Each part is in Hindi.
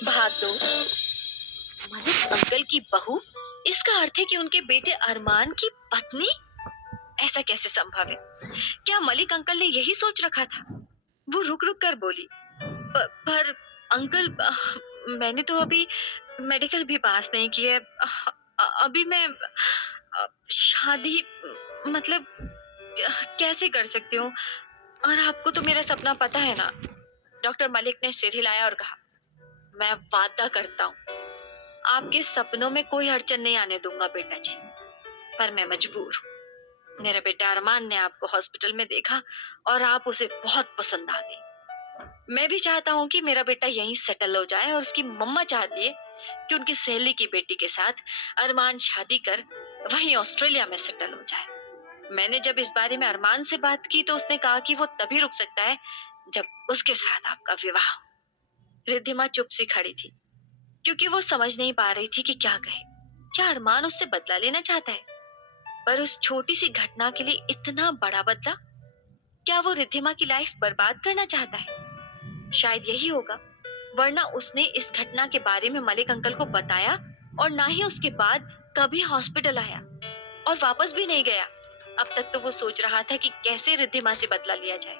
भाग दो। मलिक अंकल की बहू, इसका अर्थ है कि उनके बेटे अरमान की पत्नी। ऐसा कैसे संभव है? क्या मलिक अंकल ने यही सोच रखा था? वो रुक रुक कर बोली, पर अंकल, मैंने तो अभी मेडिकल भी पास नहीं की है। अभी मैं शादी, मतलब कैसे कर सकती हूँ? और आपको तो मेरा सपना पता है ना। डॉक्टर मलिक ने सिर हिलाया और कहा, मैं वादा करता हूँ आपके सपनों में कोई अड़चन नहीं आने दूंगा बेटा जी। पर मैं मजबूर हूँ। मेरा बेटा अरमान ने आपको हॉस्पिटल में देखा और आप उसे बहुत पसंद आ गई। मैं भी चाहता हूँ कि मेरा बेटा यहीं सेटल हो जाए, और उसकी मम्मा चाहती है कि उनकी सहेली की बेटी के साथ अरमान शादी कर वहीं ऑस्ट्रेलिया में सेटल हो जाए। मैंने जब इस बारे में अरमान से बात की तो उसने कहा कि वो तभी रुक सकता है जब उसके साथ आपका विवाह हो। रिद्धिमा चुप सी खड़ी थी, क्योंकि वो समझ नहीं पा रही थी कि क्या कहे। क्या अरमान उससे बदला लेना चाहता है? पर उस छोटी सी घटना के लिए इतना बड़ा बदला? क्या वो रिद्धिमा की लाइफ बर्बाद करना चाहता है? शायद यही होगा, वरना उसने इस घटना के बारे में मलिक अंकल को बताया और ना ही उसके बाद कभी हॉस्पिटल आया और वापस भी नहीं गया। अब तक तो वो सोच रहा था कि कैसे रिद्धिमा से बदला लिया जाए,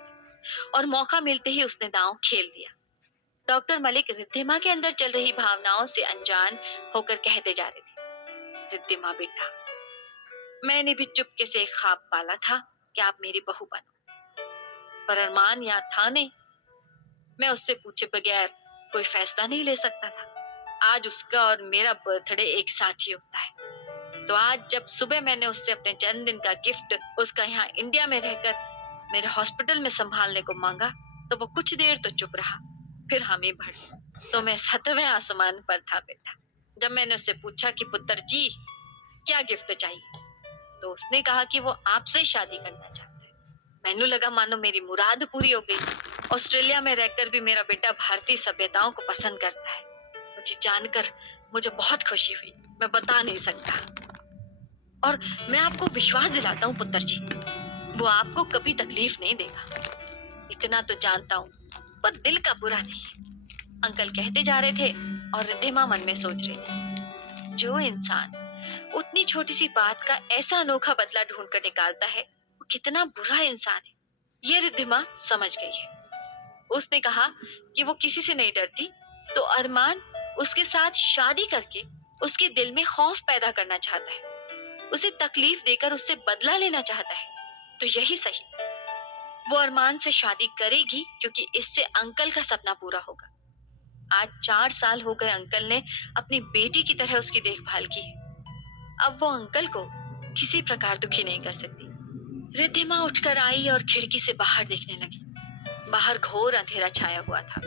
और मौका मिलते ही उसने दांव खेल दिया। डॉक्टर मलिक रिद्धिमा के अंदर चल रही भावनाओं से अनजान होकर कहते जा रहे थे, रिद्धिमा बेटा, मैंने भी चुपके से एक ख्वाब पाला था कि आप मेरी बहू बनो, पर अरमान यहाँ था नहीं। मैं उससे पूछे बगैर कोई फैसला नहीं ले सकता था। आज उसका और मेरा बर्थडे एक साथ ही होता है, तो आज जब सुबह मैंने उससे अपने जन्मदिन का गिफ्ट उसका यहाँ इंडिया में रहकर मेरे हॉस्पिटल में संभालने को मांगा, तो वो कुछ देर तो चुप रहा, फिर हामी भर। तो मैं 7वें आसमान पर था बेटा। जब मैंने उससे पूछा कि पुत्र जी क्या गिफ्ट चाहिए, तो उसने कहा कि वो आपसे शादी करना चाहता है। मैनू लगा मानो मेरी मुराद पूरी हो गई। ऑस्ट्रेलिया में रहकर भी मेरा बेटा भारतीय सभ्यताओं को पसंद करता है। मुझे जानकर मुझे बहुत खुशी हुई, मैं बता नहीं सकता। और मैं आपको विश्वास दिलाता हूँ पुत्र जी, वो आपको कभी तकलीफ नहीं देगा। इतना तो जानता हूँ, वो दिल का बुरा नहीं है। अंकल कहते जा रहे थे और रिद्धिमा मन में सोच रही थी, जो इंसान उतनी छोटी सी बात का ऐसा अनोखा बदला ढूंढ कर निकालता है, वो कितना बुरा इंसान है, ये रिद्धिमा समझ गई है। उसने कहा कि वो किसी से नहीं डरती, तो अरमान उसके साथ शादी करके उसके दिल में खौफ पैदा करना चाहता है, उसे तकलीफ देकर उससे बदला लेना चाहता है। तो यही सही, वो अरमान से शादी करेगी क्योंकि इससे अंकल का सपना पूरा होगा। आज 4 साल हो गए अंकल ने अपनी बेटी की तरह उसकी देखभाल की है। अब वो अंकल को किसी प्रकार दुखी नहीं कर सकती। रिद्धिमा उठकर आई और खिड़की से बाहर देखने लगी। बाहर घोर अंधेरा छाया हुआ था,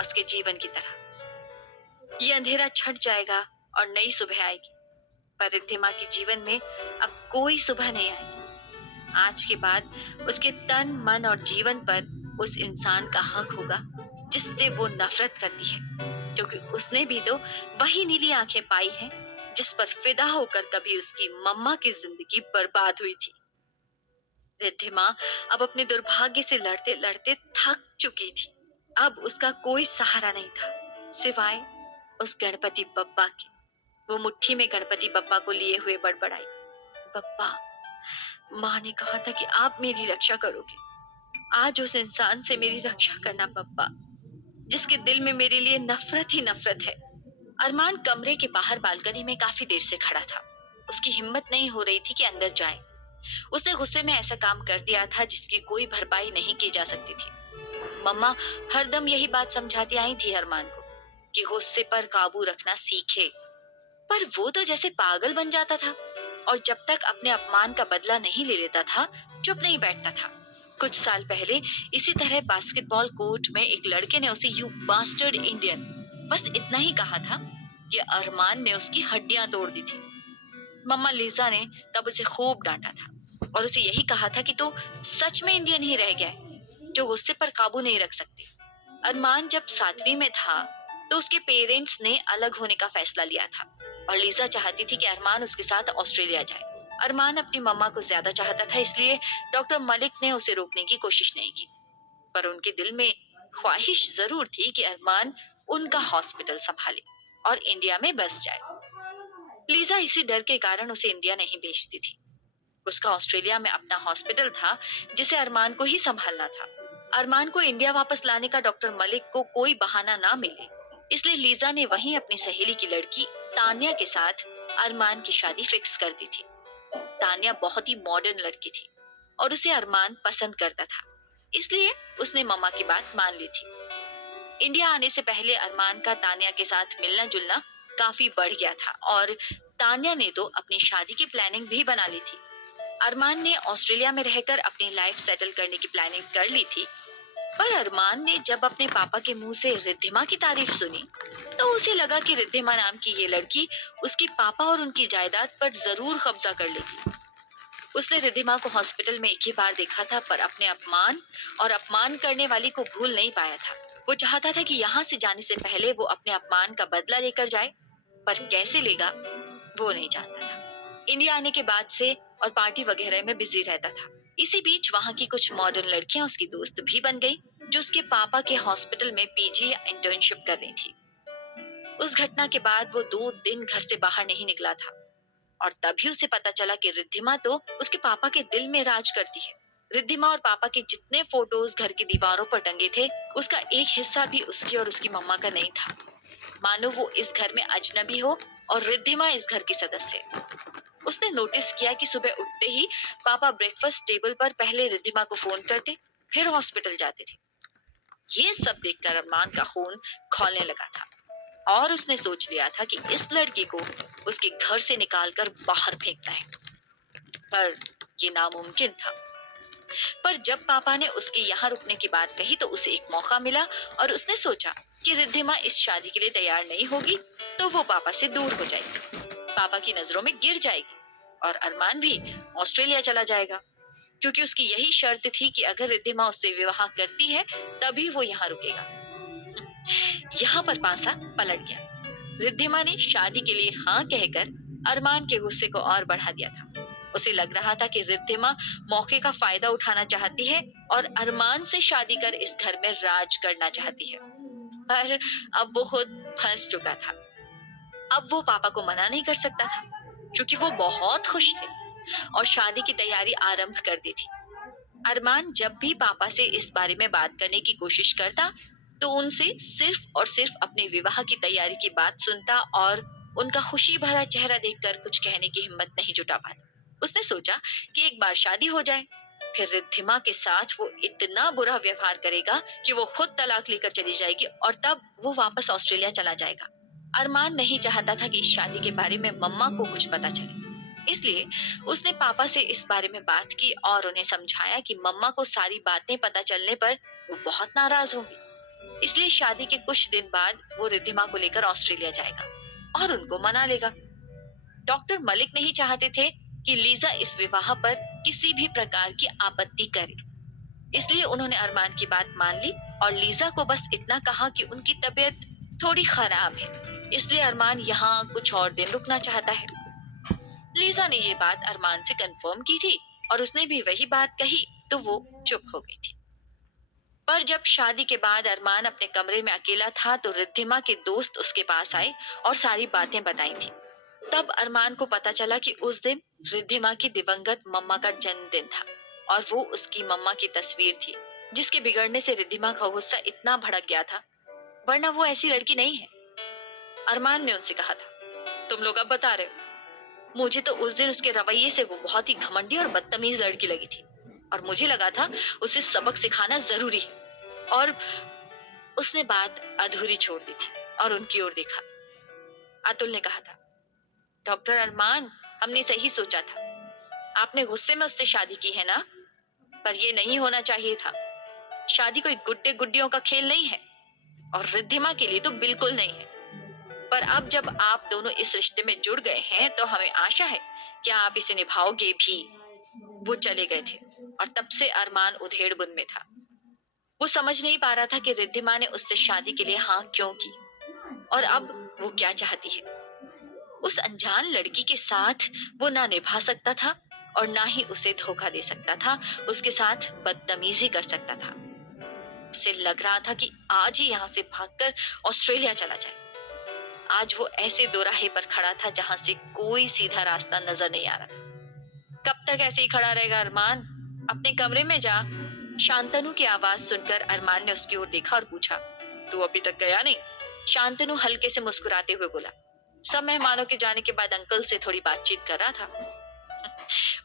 उसके जीवन की तरह। ये अंधेरा छट जाएगा और नई सुबह आएगी, पर रिद्धिमा के जीवन में अब कोई सुबह नहीं आएगी। आज के बाद उसके तन मन और जीवन पर उस इंसान का हक होगा जिससे वो नफरत करती है, क्योंकि उसने भी तो वही नीली आंखें पाई हैं जिस पर फिदा होकर कभी उसकी मम्मा की जिंदगी बर्बाद हुई थी। रिद्धिमा अब अपने दुर्भाग्य से लड़ते लड़ते थक चुकी थी। अब उसका कोई सहारा नहीं था सिवाय उस गणपति बप्पा के। वो मुट्ठी में गणपति बप्पा को लिए हुए बड़बड़ाई, बप्पा, माँ ने कहा था कि आप मेरी रक्षा करोगे। आज उस इंसान से मेरी रक्षा करना बप्पा, जिसके दिल में मेरे लिए नफरत ही नफरत है। अरमान कमरे के बाहर बालकनी में काफी देर से खड़ा था। उसकी हिम्मत नहीं हो रही थी कि अंदर जाए। उसने गुस्से में ऐसा काम कर दिया था जिसकी कोई भरपाई नहीं की जा सकती थी। मम्मा हरदम यही बात समझाती आई थी अरमान को कि गुस्से पर काबू रखना सीखे, पर वो तो जैसे पागल बन जाता था और जब तक अपने अपमान का बदला नहीं ले लेता था चुप नहीं बैठता था। कुछ साल पहले इसी तरह बास्केटबॉल कोर्ट में एक लड़के ने उसे यू बास्टर्ड इंडियन, बस इतना ही कहा था कि अरमान ने उसकी हड्डियां तोड़ दी थी। मम्मा लीजा ने तब उसे खूब डांटा था और उसे यही कहा था कि तू सच में इंडियन ही रह गया है जो गुस्से पर काबू नहीं रख सकती। अरमान जब 7वीं में था तो उसके पेरेंट्स ने अलग होने का फैसला लिया था और लीजा चाहती थी कि अरमान उसके साथ ऑस्ट्रेलिया जाए। अरमान अपनी मम्मा को ज्यादा चाहता था, इसलिए डॉक्टर मलिक ने उसे रोकने की कोशिश नहीं की, पर उनके दिल में ख्वाहिश जरूर थी कि अरमान उनका हॉस्पिटल संभाले और इंडिया में बस जाए। लीजा इसी डर के कारण उसे इंडिया नहीं भेजती थी। उसका ऑस्ट्रेलिया में अपना हॉस्पिटल था जिसे अरमान को ही संभालना था। अरमान को इंडिया वापस लाने का डॉक्टर मलिक को कोई बहाना ना मिले, इसलिए लीजा ने वहीं अपनी सहेली की लड़की तानिया के साथ अरमान की शादी फिक्स कर दी थी। तानिया बहुत ही मॉडर्न लड़की थी और उसे अरमान पसंद करता था, इसलिए उसने मम्मा की बात मान ली थी। इंडिया आने से पहले अरमान का तानिया के साथ मिलना जुलना काफी बढ़ गया था और तानिया ने तो अपनी शादी की प्लानिंग भी बना ली थी। अरमान ने ऑस्ट्रेलिया में रहकर अपनी लाइफ सेटल करने की प्लानिंग कर ली थी, पर अरमान ने जब अपने पापा के मुंह से रिद्धिमा की तारीफ सुनी तो उसे लगा कि रिद्धिमा नाम की ये लड़की उसके पापा और उनकी जायदाद पर जरूर कब्जा कर लेगी। उसने रिद्धिमा को हॉस्पिटल में एक ही बार देखा था, पर अपने अपमान और अपमान करने वाली को भूल नहीं पाया था। वो चाहता था कि यहाँ से जाने से पहले वो अपने अपमान का बदला लेकर जाए, पर कैसे लेगा वो नहीं जानता था। इंडिया आने के बाद से और पार्टी वगैरह में बिजी रहता था। इसी बीच वहाँ की कुछ मॉडर्न लड़कियां उसकी दोस्त भी बन गई जो उसके पापा के हॉस्पिटल में पीजी या इंटर्नशिप कर रही थी। उस घटना के बाद वो 2 दिन घर से बाहर नहीं निकला था और तभी उसे पता चला कि रिद्धिमा तो उसके पापा के दिल में राज करती है। रिद्धिमा और पापा के जितने फोटोज घर की दीवारों पर टंगे थे उसका एक हिस्सा भी उसकी और उसकी मम्मा का नहीं था, मानो वो इस घर में अजनबी हो और रिद्धिमा इस घर की सदस्य। उसने नोटिस किया कि सुबह उठते ही पापा ब्रेकफास्ट टेबल पर पहले रिद्धिमा को फोन करते, फिर हॉस्पिटल जाते थे। ये सब देखकर अरमान का खून खौलने लगा था और उसने सोच लिया था कि इस लड़की को उसके घर से निकालकर बाहर फेंकना है, पर ये नामुमकिन था। पर जब पापा ने उसके यहाँ रुकने की बात कही तो उसे एक मौका मिला और उसने सोचा कि रिद्धिमा इस शादी के लिए तैयार नहीं होगी तो वो पापा से दूर हो जाएगी, पापा की नजरों में गिर जाएगी और अरमान भी ऑस्ट्रेलिया चला जाएगा, क्योंकि उसकी यही शर्त थी कि अगर रिद्धिमा उससे विवाह करती है तभी वो यहाँ रुकेगा। यहाँ पर पासा पलट गया। रिद्धिमा ने शादी के लिए हाँ कहकर अरमान के गुस्से को और बढ़ा दिया था। उसे लग रहा था कि रिद्धिमा मौके का फायदा उठाना चाहती है और अरमान से शादी कर इस घर में राज करना चाहती है, पर अब वो खुद फंस चुका था। अब वो पापा को मना नहीं कर सकता था क्योंकि वो बहुत खुश थे और शादी की तैयारी आरंभ कर दी थी। अरमान जब भी पापा से इस बारे में बात करने की कोशिश करता तो उनसे सिर्फ और सिर्फ अपने विवाह की तैयारी की बात सुनता और उनका खुशी भरा चेहरा देखकर कुछ कहने की हिम्मत नहीं जुटा पाता। उसने सोचा कि एक बार शादी हो जाए, फिर रिद्धिमा के साथ वो इतना बुरा व्यवहार करेगा कि वो खुद तलाक लेकर चली जाएगी और तब वो वापस ऑस्ट्रेलिया चला जाएगा। अरमान नहीं चाहता था कि इस शादी के बारे में मम्मा को कुछ पता चले, इसलिए उसने पापा से इस बारे में बात की और उन्हें समझाया कि मम्मा को सारी बातें पता चलने पर वो बहुत नाराज होंगी, इसलिए शादी के कुछ दिन बाद वो रिद्धिमा को लेकर ऑस्ट्रेलिया जाएगा और उनको मना लेगा। डॉक्टर मलिक नहीं चाहते थे कि लीजा इस विवाह पर किसी भी प्रकार की आपत्ति करे, इसलिए उन्होंने अरमान की बात मान ली और लीजा को बस इतना कहा कि उनकी तबीयत थोड़ी खराब है, इसलिए अरमान यहाँ कुछ और दिन रुकना चाहता है। लीजा ने ये बात अरमान से कंफर्म की थी और उसने भी वही बात कही तो वो चुप हो गई थी। पर जब शादी के बाद अरमान अपने कमरे में अकेला था तो रिद्धिमा के दोस्त उसके पास आए और सारी बातें बताई थी। तब अरमान को पता चला कि उस दिन रिद्धिमा की दिवंगत मम्मा का जन्मदिन था और वो उसकी मम्मा की तस्वीर थी जिसके बिगड़ने से रिद्धिमा का गुस्सा इतना भड़क गया था, वरना वो ऐसी लड़की नहीं है। अरमान ने उनसे कहा था, तुम लोग अब बता रहे हो, मुझे तो उस दिन उसके रवैये से वो बहुत ही घमंडी और बदतमीज लड़की लगी थी और मुझे लगा था उसे सबक सिखाना जरूरी है। और उसने बात अधूरी छोड़ दी थी और उनकी ओर देखा। अतुल ने कहा था, डॉक्टर अरमान, हमने सही सोचा था, आपने गुस्से में उससे शादी की है ना, पर ये नहीं होना चाहिए था। शादी कोई गुड्डे गुड्डियों का खेल नहीं है और रिद्धिमा के लिए तो बिल्कुल नहीं है। पर अब जब आप दोनों इस रिश्ते में जुड़ गए हैं तो हमें आशा है कि आप इसे निभाओगे भी। वो चले गए थे और तब से अरमान उधेड़-बुन में था। वो समझ नहीं पा रहा था कि रिद्धिमा ने उससे शादी के लिए हाँ क्यों की और अब वो क्या चाहती है। उस अनजान लड़की के साथ वो ना निभा सकता था और ना ही उसे धोखा दे सकता था, उसके साथ बदतमीजी कर सकता था। उसे लग रहा था कि आज ही यहाँ से भागकर ऑस्ट्रेलिया चला जाए। आज वो ऐसे दोराहे पर खड़ा था जहां से कोई सीधा रास्ता नजर नहीं आ रहा था। कब तक ऐसे ही खड़ा रहेगा अरमान? अपने कमरे में जा। शांतनु की आवाज सुनकर अरमान ने उसकी ओर देखा और पूछा, तू अभी तक गया नहीं? शांतनु हल्के से मुस्कुराते हुए बोला, सब मेहमानों के जाने के बाद अंकल से थोड़ी बातचीत कर रहा था।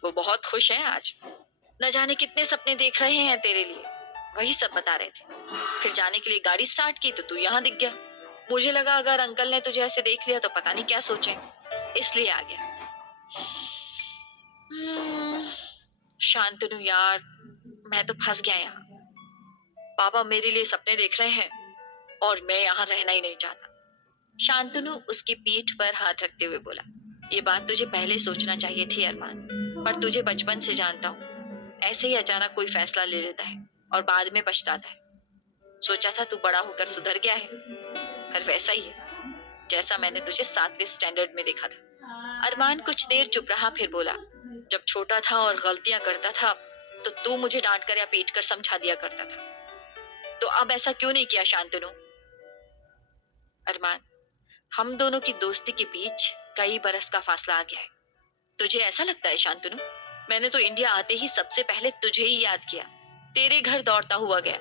वो बहुत खुश हैं आज। न जाने कितने सपने देख रहे हैं तेरे लिए, वही सब बता रहे थे। फिर जाने के लिए गाड़ी स्टार्ट की तो तू यहाँ दिख गया। मुझे लगा अगर अंकल ने तुझे ऐसे देख लिया तो पता नहीं क्या सोचे, इसलिए आ गया। शांतनु यार, मैं तो फंस गया यहाँ। पापा मेरे लिए सपने देख रहे हैं और मैं यहाँ रहना ही नहीं चाहता। शांतनु उसकी पीठ पर हाथ रखते हुए बोला, ये बात तुझे पहले सोचना चाहिए थी अरमान, पर तुझे बचपन से जानता हूँ, ऐसे ही अचानक कोई फैसला ले लेता है और बाद में पछताता है। सोचा था तू बड़ा होकर सुधर गया है, पर वैसा ही है जैसा मैंने तुझे 7वीं स्टैंडर्ड में देखा था। अरमान कुछ देर चुप रहा, फिर बोला, जब छोटा था और गलतियां करता था तो तू मुझे डांट कर या पीट कर समझा दिया करता था, तो अब ऐसा क्यों नहीं किया शांतनु? अरमान, हम दोनों की दोस्ती के बीच कई बरस का फासला आ गया है। तुझे ऐसा लगता है शांतनु? मैंने तो इंडिया आते ही सबसे पहले तुझे ही याद किया, तेरे घर दौड़ता हुआ गया,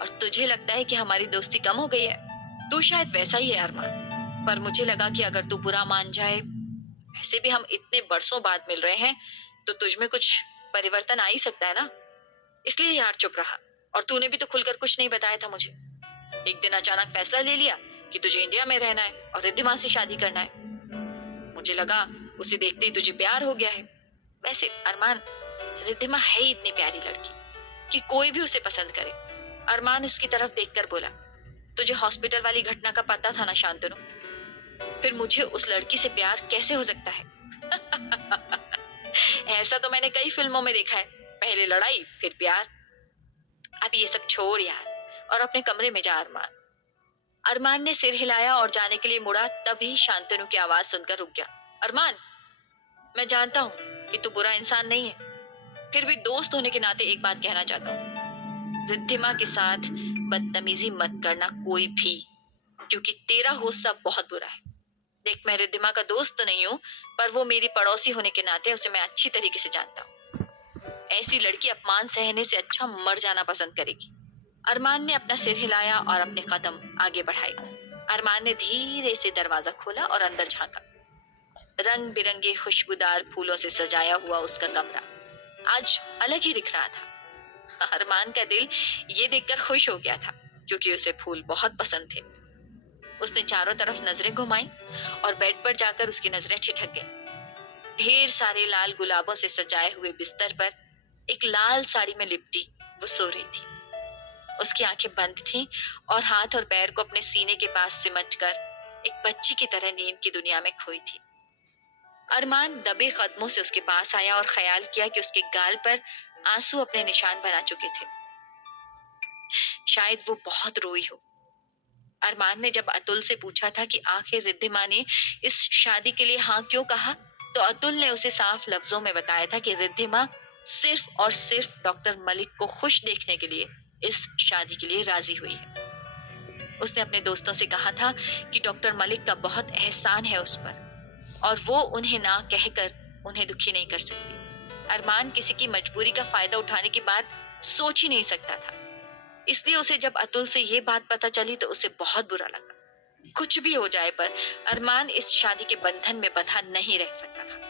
और तुझे लगता है कि हमारी दोस्ती कम हो गई है। तू शायद वैसा ही है अरमान, पर मुझे लगा कि अगर तू बुरा मान जाए, ऐसे भी हम इतने बरसों बाद मिल रहे हैं, तो तुझ में कुछ परिवर्तन आ ही सकता है ना। इसलिए यार चुप रहा, और तूने भी तो खुलकर कुछ नहीं बताया था मुझे। एक दिन अचानक फैसला ले लिया कि तुझे इंडिया में रहना है और रिद्धिमा से शादी करना है। मुझे लगा उसे देखते ही तुझे प्यार हो गया है। वैसे अरमान, रिद्धिमा है ही इतनी प्यारी लड़की कि कोई भी उसे पसंद करे। अरमान उसकी तरफ देखकर बोला, तुझे हॉस्पिटल वाली घटना का पता था ना शांतनु? फिर मुझे उस लड़की से प्यार कैसे हो सकता है? ऐसा तो मैंने कई फिल्मों में देखा है, पहले लड़ाई फिर प्यार। अब ये सब छोड़ यार और अपने कमरे में जा अरमान। अरमान ने सिर हिलाया और जाने के लिए मुड़ा, तभी शांतनु की आवाज सुनकर रुक गया। अरमान, मैं जानता हूँ कि तू बुरा इंसान नहीं है, फिर भी दोस्त होने के नाते एक बात कहना चाहता हूँ, रिद्धिमा के साथ बदतमीजी मत करना कोई भी, क्योंकि तेरा होस्सा बहुत बुरा है। देख, मैं रिद्धिमा का दोस्त तो नहीं हूँ, पर वो मेरी पड़ोसी होने के नाते उसे मैं अच्छी तरीके से जानता हूँ। ऐसी लड़की अपमान सहने से अच्छा मर जाना पसंद करेगी। अरमान ने अपना सिर हिलाया और अपने कदम आगे बढ़ाए। अरमान ने धीरे से दरवाजा खोला और अंदर झांका। रंग बिरंगे खुशबूदार फूलों से सजाया हुआ उसका कमरा आज अलग ही दिख रहा था। अरमान का दिल ये देखकर खुश हो गया था, क्योंकि उसे फूल बहुत पसंद थे। उसने चारों तरफ नजरें घुमाई और बेड पर जाकर उसकी नजरें ठिठक गईं। ढेर सारे लाल गुलाबों से सजाए हुए बिस्तर पर एक लाल साड़ी में लिपटी वो सो रही थी। उसकी आंखें बंद थीं और हाथ और पैर को अपने सीने के पास सिमटकर एक बच्ची की तरह नींद की दुनिया में खोई थी। अरमान दबे कदमों से उसके पास आया और ख्याल किया कि उसके गाल पर आंसू अपने निशान बना चुके थे। शायद वो बहुत रोई हो। अरमान ने जब अतुल से पूछा था कि आखिर रिद्धिमा ने इस शादी के लिए हाँ क्यों कहा, तो अतुल ने उसे साफ लफ्जों में बताया था कि रिद्धिमा सिर्फ और सिर्फ डॉक्टर मलिक को खुश देखने के लिए इस शादी के लिए राजी हुई है। उसने अपने दोस्तों से कहा था कि डॉक्टर मलिक का बहुत एहसान है उस पर, और वो उन्हें ना कहकर उन्हें दुखी नहीं कर सकती। अरमान किसी की मजबूरी का फायदा उठाने की बात सोच ही नहीं सकता था, इसलिए उसे जब अतुल से ये बात पता चली तो उसे बहुत बुरा लगा। कुछ भी हो जाए, पर अरमान इस शादी के बंधन में बंधा नहीं रह सकता था।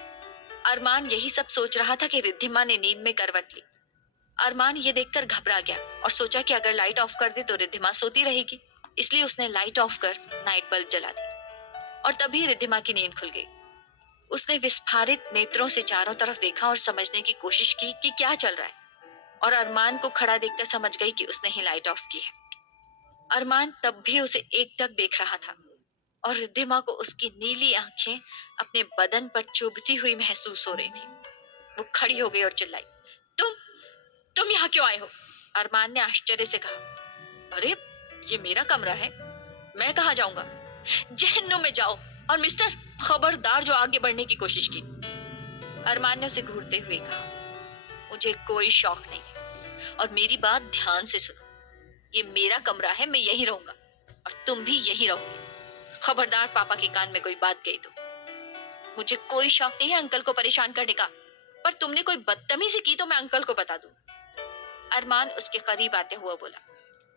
अरमान यही सब सोच रहा था कि रिद्धिमा ने नींद में करवट ली। अरमान ये देखकर घबरा गया और सोचा कि अगर लाइट ऑफ कर दे तो रिद्धिमा सोती रहेगी, इसलिए उसने लाइट ऑफ कर नाइट बल्ब जला दी, और तभी रिद्धिमा की नींद खुल गई। उसने विस्फारित नेत्रों से चारों तरफ देखा और समझने की कोशिश की कि क्या चल रहा है, और अरमान को खड़ा देखकर समझ गई कि उसने ही लाइट ऑफ की है। अरमान तब भी उसे एकटक देख रहा था, और रिद्धिमा को उसकी नीली आंखें अपने बदन पर चुभती हुई महसूस हो रही थी। वो खड़ी हो गई और चिल्लाई, तुम यहाँ क्यों आए हो? अरमान ने आश्चर्य से कहा, अरे ये मेरा कमरा है, मैं कहाँ जाऊंगा? जहन्नुम में जाओ, और मिस्टर, खबरदार जो आगे बढ़ने की कोशिश की। अरमान ने उसे घूरते हुए कहा, मुझे कोई शौक नहीं है, और मेरी बात ध्यान से सुनो। ये मेरा कमरा है, मैं यहीं रहूंगा और तुम भी यहीं रहोगे। खबरदार पापा के कान में कोई बात गई तो। मुझे कोई शौक नहीं है अंकल को परेशान करने का, पर तुमने कोई बदतमीजी की तो मैं अंकल को बता दूं। अरमान उसके करीब आते हुए बोला,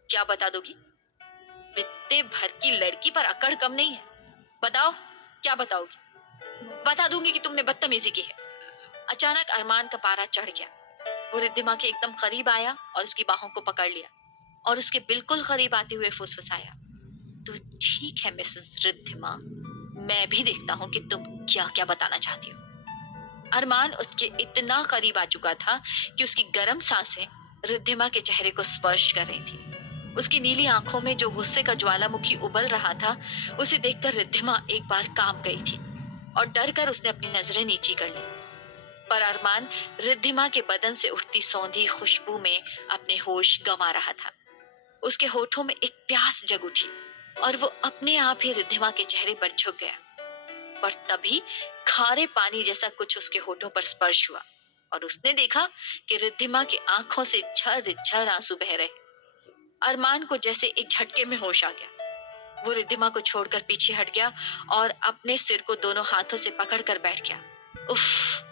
क्या बता दोगी? बित्ते भर की लड़की पर अकड़ कम नहीं है। बताओ, क्या बताओगी? बता दूंगी कि तुमने बदतमीजी की है। अचानक अरमान का पारा चढ़ गया। वो रिद्धिमा के एकदम करीब आया और उसकी बाहों को पकड़ लिया और उसके बिल्कुल करीब आते हुए फुसफुसाया, तो ठीक है मिसेस रिद्धिमा, मैं भी देखता हूँ कि तुम क्या क्या बताना चाहती हो। अरमान उसके इतना करीब आ चुका था कि उसकी गर्म सांसें रिद्धिमा के चेहरे को स्पर्श कर रही थी। उसकी नीली आंखों में जो गुस्से का ज्वालामुखी उबल रहा था, उसे देखकर रिद्धिमा एक बार कांप गई थी और डर कर उसने अपनी नजरें नीची कर ली। पर अरमान रिद्धिमा के बदन से उठती सौंधी खुशबू में अपने होश गंवा रहा था। उसके होठों में एक प्यास जग उठी और वो अपने आप ही रिद्धिमा के चेहरे पर झुक गया। पर तभी खारे पानी जैसा कुछ उसके होठों पर स्पर्श हुआ और उसने देखा कि रिद्धिमा की आंखों से झर आंसू बह रहे। अरमान को जैसे एक झटके में होश आ गया। वो रिद्धिमा को छोड़कर पीछे हट गया और अपने सिर को दोनों हाथों से पकड़कर बैठ गया। उफ,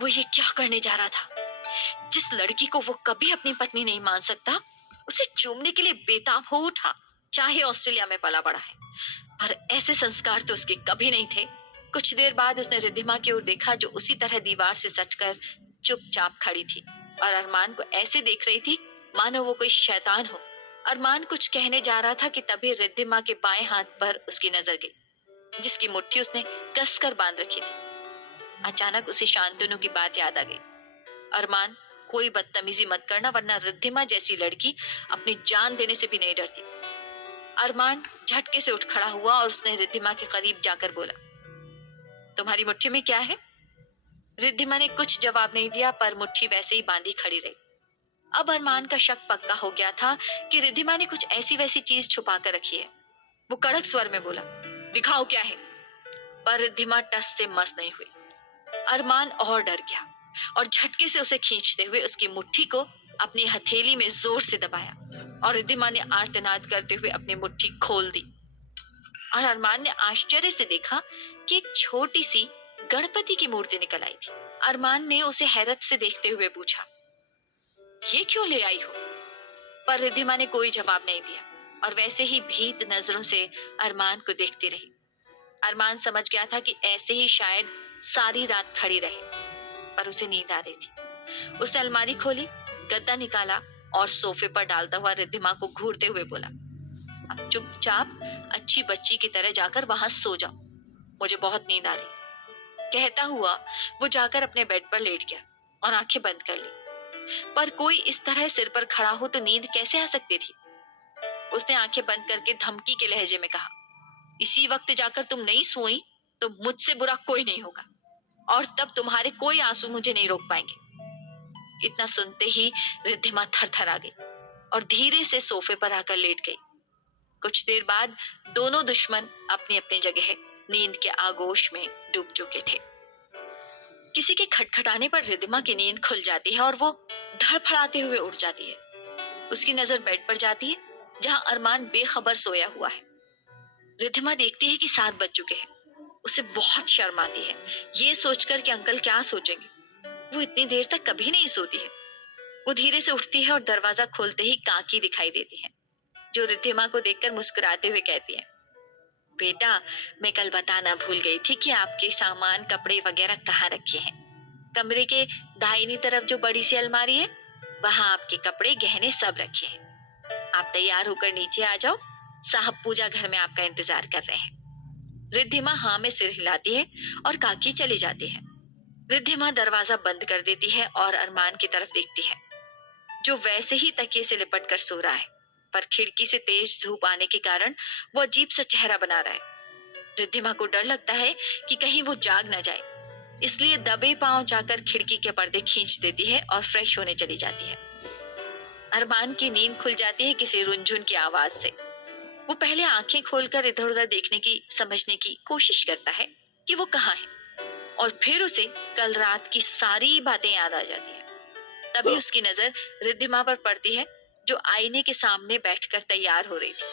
वो ये क्या करने जा रहा था? जिस लड़की को वो कभी अपनी पत्नी नहीं मान सकता, उसे चूमने के लिए बेताब हो उठा, चाहे ऑस्ट्रेलिया में पला बड़ा है। पर ऐसे संस्कार तो उसके कभी नहीं थे। कुछ देर बाद उसने रिद्धिमा की ओर देखा, जो उसी तरह दीवार से सटकर चुपचाप खड़ी थी और अरमान को ऐसे देख रही थी मानो वो कोई शैतान हो। अरमान कुछ कहने जा रहा था कि तभी रिद्धिमा के बाएं हाथ पर उसकी नजर गई, जिसकी मुट्ठी उसने कसकर बांध रखी थी। अचानक उसे शांतनु की बात याद आ गई। अरमान, कोई बदतमीजी मत करना, वरना रिद्धिमा जैसी लड़की अपनी जान देने से भी नहीं डरती। अरमान झटके से उठ खड़ा हुआ और उसने रिद्धिमा के करीब जाकर बोला, तुम्हारी मुट्ठी में क्या है? रिद्धिमा ने कुछ जवाब नहीं दिया, पर मुट्ठी वैसे ही बांधी खड़ी रही। अब अरमान का शक पक्का हो गया था कि रिद्धिमा ने कुछ ऐसी वैसी चीज छुपा कर रखी है। वो कड़क स्वर में बोला, दिखाओ क्या है। पर रिद्धिमा टस से मस नहीं हुई। अरमान और डर गया और झटके से उसे खींचते हुए उसकी मुट्ठी को अपनी हथेली में जोर से दबाया और रिद्धिमा ने आर्तनाद करते हुए अपनी मुट्ठी खोल दी। और अरमान ने आश्चर्य से देखा कि एक छोटी सी गणपति की मूर्ति निकल आई थी। अरमान ने उसे हैरत से देखते हुए पूछा, ये क्यों ले आई हो? पर रिद्धिमा ने कोई जवाब नहीं दिया और वैसे ही भीत नजरों से अरमान को देखती रही। अरमान समझ गया था कि ऐसे ही शायद सारी रात खड़ी रहे, पर उसे नींद आ रही थी। उसने अलमारी खोली, गद्दा निकाला और सोफे पर डालता हुआ रिद्धिमा को घूरते हुए बोला, अब चुपचाप अच्छी बच्ची की तरह जाकर वहां सो जाओ, मुझे बहुत नींद आ रही। कहता हुआ वो जाकर अपने बेड पर लेट गया और आंखें बंद कर ली। पर कोई इस तरह सिर पर खड़ा हो तो नींद कैसे आ सकती थी? उसने आंखें बंद करके धमकी के लहजे में कहा, इसी वक्त जाकर तुम नहीं सोई तो मुझसे बुरा कोई नहीं होगा और तब तुम्हारे कोई आंसू मुझे नहीं रोक पाएंगे। इतना सुनते ही रिद्धिमा थरथर आ गई और धीरे से सोफे पर आकर लेट गई। कुछ देर बाद दोनों दुश्मन अपनी अपनी जगह नींद के आगोश में डूब चुके थे। किसी के खटखटाने पर रिद्धिमा की नींद खुल जाती है और वो धड़फड़ाते हुए उठ जाती है। उसकी नजर बेड पर जाती है जहां अरमान बेखबर सोया हुआ है। रिद्धिमा देखती है कि 7 बज चुके हैं। उसे बहुत शर्म आती है, ये सोचकर कि अंकल क्या सोचेंगे। वो इतनी देर तक कभी नहीं सोती है। वो धीरे से उठती है और दरवाजा खोलते ही काकी दिखाई देती है, जो रिद्धिमा को देखकर मुस्कुराते हुए कहती है, बेटा, मैं कल बताना भूल गई थी कि आपके सामान कपड़े वगैरह कहाँ रखे हैं। कमरे के दाहिनी तरफ जो बड़ी सी अलमारी है, वहां आपके कपड़े गहने सब रखे हैं। आप तैयार होकर नीचे आ जाओ, साहब पूजा घर में आपका इंतजार कर रहे हैं। रिद्धिमा हाँ में सिर हिलाती है और काकी चली जाती है। रिद्धिमा दरवाजा बंद कर देती है और अरमान की तरफ देखती है, जो वैसे ही तकिए से लिपट कर सो रहा है, पर खिड़की से तेज धूप आने के कारण वो अजीब सा चेहरा बना रहा है। रिद्धिमा को डर लगता है कि कहीं वो जाग न जाए, इसलिए दबे पांव जाकर खिड़की के पर्दे खींच देती है और फ्रेश होने चली जाती है। अरमान की नींद खुल जाती है किसी रुनझुन की आवाज से। वो पहले आंखें खोलकर इधर उधर देखने की, समझने की कोशिश करता है कि वो कहाँ है, और फिर उसे कल रात की सारी बातें याद आ जाती है। तभी उसकी नजर रिद्धिमा पर पड़ती है, जो आईने के सामने बैठकर तैयार हो रही थी।